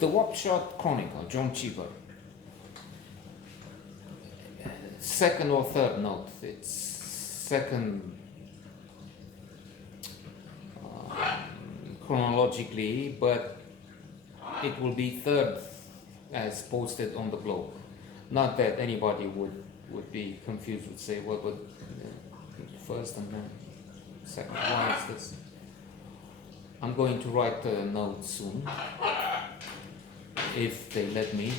The Wapshot Chronicle, John Cheever. Second or third note. It's second chronologically, but it will be third as posted on the blog. Not that anybody would be confused, would say, well, but first and then second. Why is this? I'm going to write a note soon, if they let me.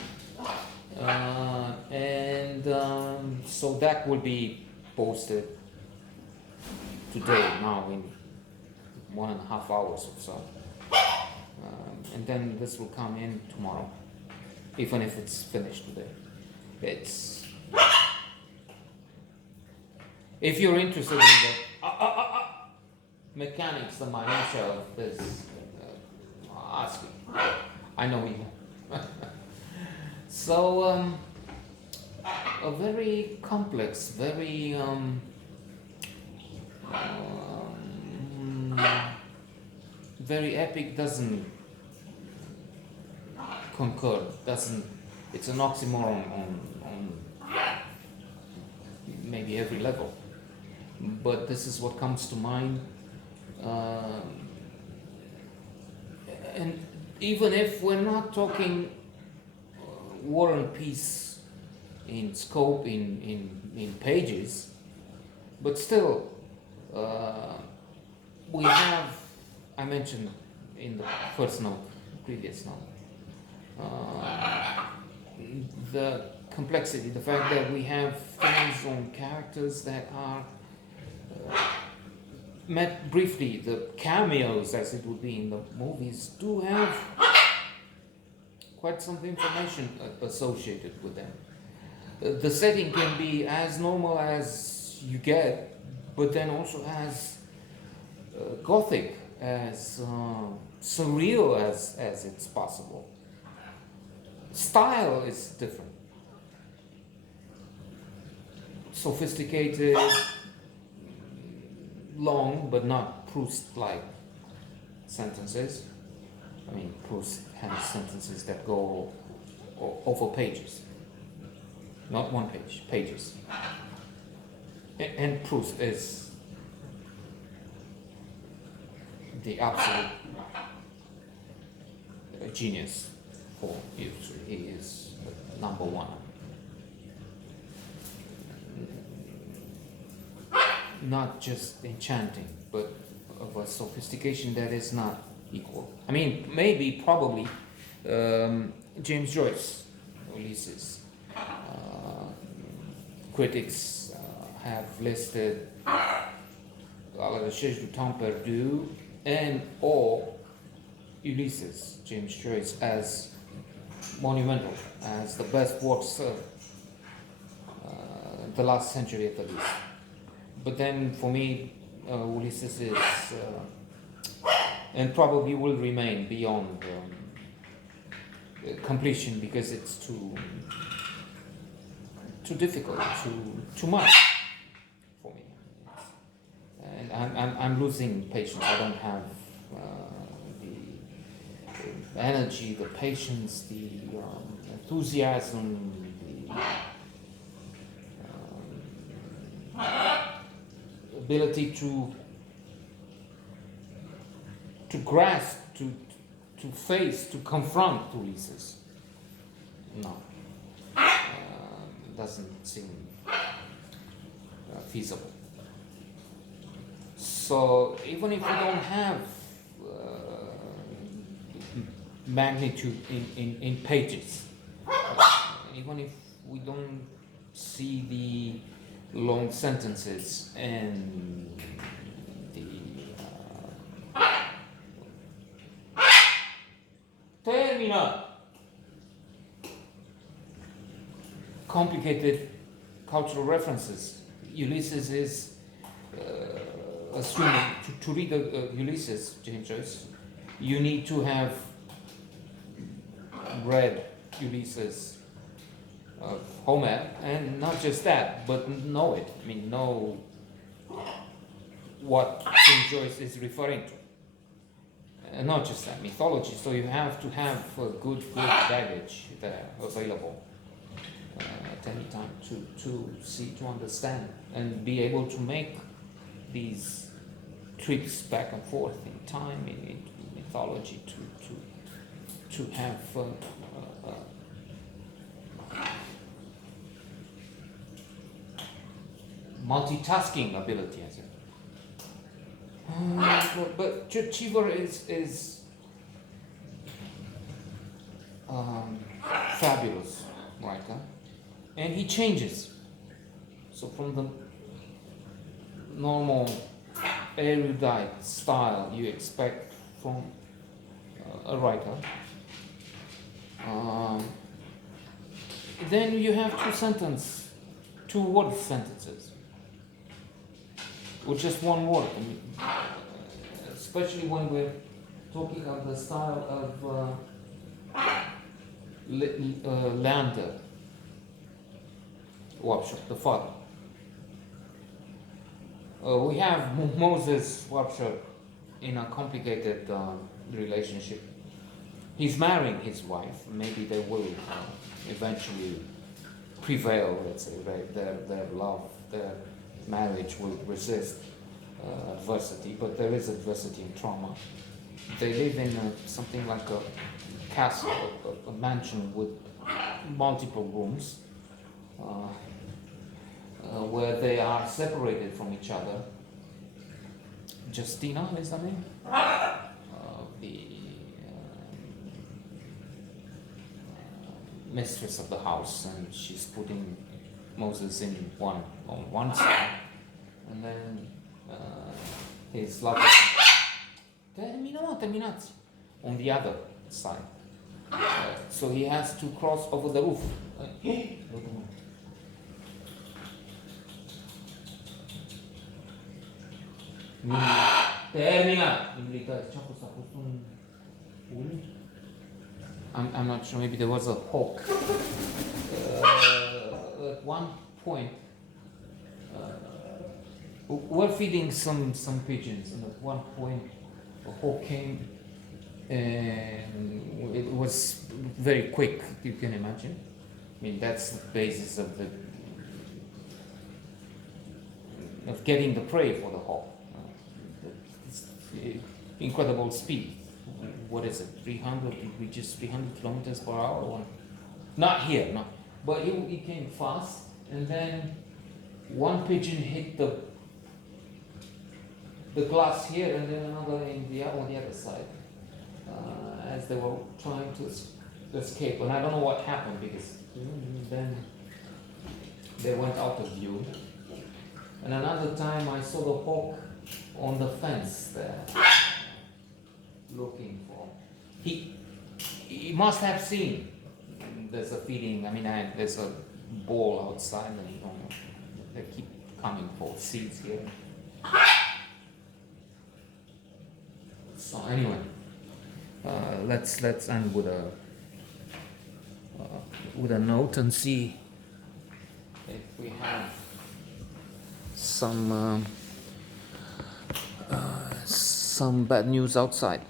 So that will be posted today, now in 1.5 hours or so. And then this will come in tomorrow, even if it's finished today. It's if you're interested in the mechanics, the minutia of this, ask me. I know you. So a very complex, very very epic doesn't concur, doesn't. It's an oxymoron on maybe every level, but this is what comes to mind. And even if we're not talking War and Peace in scope, in pages, but still, we have, I mentioned in the first note, previous note, the complexity, the fact that we have things on characters that are met briefly. The cameos, as it would be in the movies, do have quite some information associated with them. The setting can be as normal as you get, but then also as gothic, as surreal as it's possible. Style is different. Sophisticated, long, but not Proust-like sentences. I mean, Proust has sentences that go over pages. Not one page, pages. And Proust is the absolute genius for history. He is number one. Not just enchanting, but of a sophistication that is not equal. I mean, maybe, probably, James Joyce, Ulysses. Critics have listed La Recherche du Temps Perdu and or Ulysses, James Joyce, as monumental, as the best works of the last century at least. But then for me, Ulysses is, and probably will remain beyond completion, because it's too difficult, too much for me. And I'm losing patience. I don't have the energy, the patience, the enthusiasm, the ability to grasp, to face, to confront Ulysses. No, doesn't seem feasible. So even if we don't have magnitude in pages, even if we don't see the long sentences and the termina, complicated cultural references. Ulysses is assuming to read Ulysses, James Joyce, you need to have read Ulysses of Homer, and not just that, but know it. I mean, know what James Joyce is referring to. not just that, mythology. So you have to have good baggage there available at any time to see, to understand, and be able to make these trips back and forth in time, in mythology, to have multitasking ability, as it. But Cheever is fabulous writer, and he changes. So from the normal erudite style you expect from a writer, then you have two word sentences, or just one word. I mean, especially when we're talking of the style of Leander, Wapshot, the father. We have Moses Wapshot in a complicated relationship. He's marrying his wife. Maybe they will eventually prevail. Let's say their love, their marriage will resist adversity. But there is adversity and trauma. They live in something like a castle, a mansion with multiple rooms, where they are separated from each other. Justina is the name? The mistress of the house, and she's putting Moses on one side, and then his lover on the other side. So he has to cross over the roof. I'm not sure, maybe there was a hawk. At one point, we're feeding some pigeons, and at one point a hawk came, and it was very quick, you can imagine. I mean, that's the basis of getting the prey for the hawk. Incredible speed. What is it? 300? It reaches 300 kilometers per hour. Not here, no. But he came fast, and then one pigeon hit the glass here, and then another on the other side, as they were trying to escape. And I don't know what happened, because then they went out of view. And another time I saw the hawk on the fence there, looking for. He must have seen there's a feeding. I mean, there's a ball outside, and they keep coming for seeds here. So anyway, let's end with a note and see if we have some bad news outside.